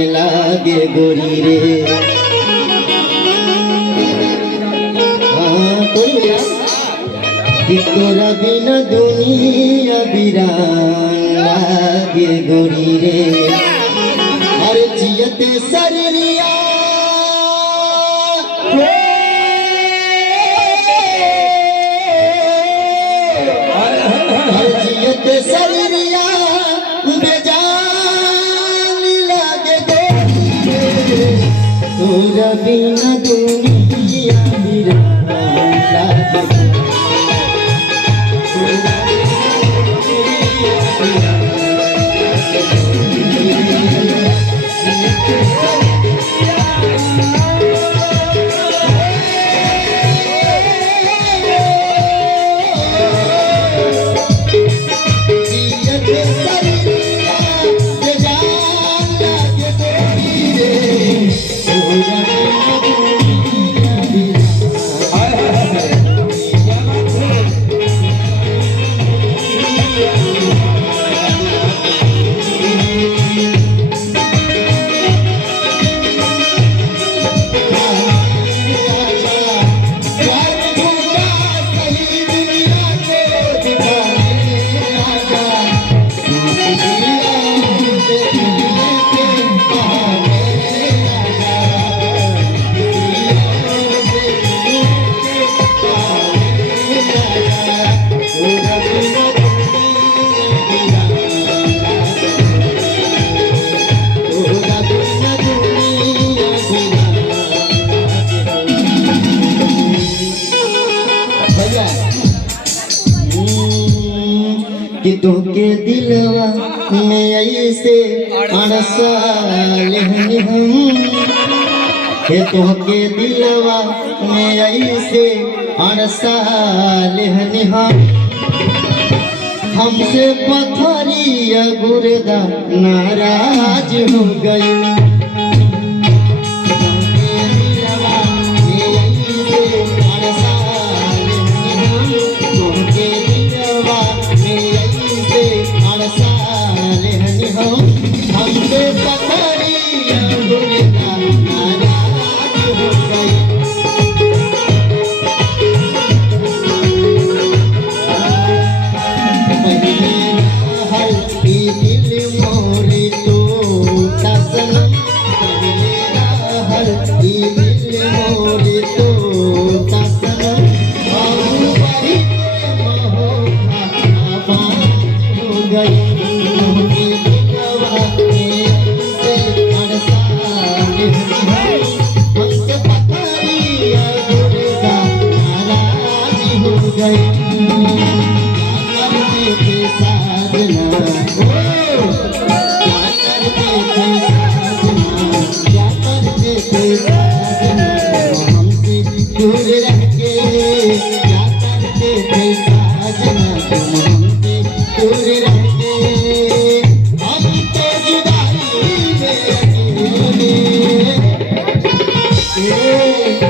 लागे गोरी रे कि तोरा बिना दुनिया वीरान लागे गोरी रे अरे जियते शरीरिया जियते शरीरिया तोरा बिना दुनिया वीरान लागे कि तोके दिलवा में ऐसे अड़साल हम के तोके दिलवा में ऐसे अड़साल हम हमसे पथरिया गुर्दा नाराज हो गई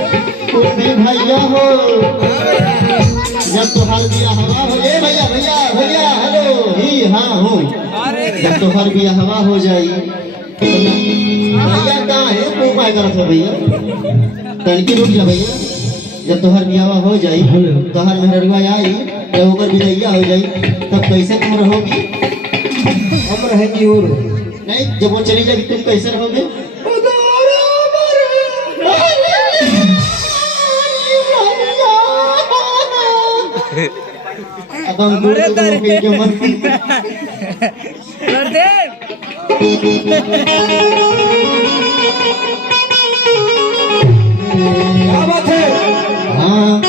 भैया हो जब तोहर बिया हवा हो जाए भैया भैया भैया हेलो ही हाँ हो जब तोहर बिया हवा हो जाई भैया कहाँ है तू क्या करत हो भैया तनकी रुक जा भैया जब तोहर बिया हवा हो जाई तोहर मेहरवा आई जब ओकर बिदैया हो जाई तब कैसे तुम रहोगी हम रहेंगी और नहीं जब वो चली जाएगी तुम कैसे रहोगे अब हम दूर के जो मन कर दे क्या बात है हाँ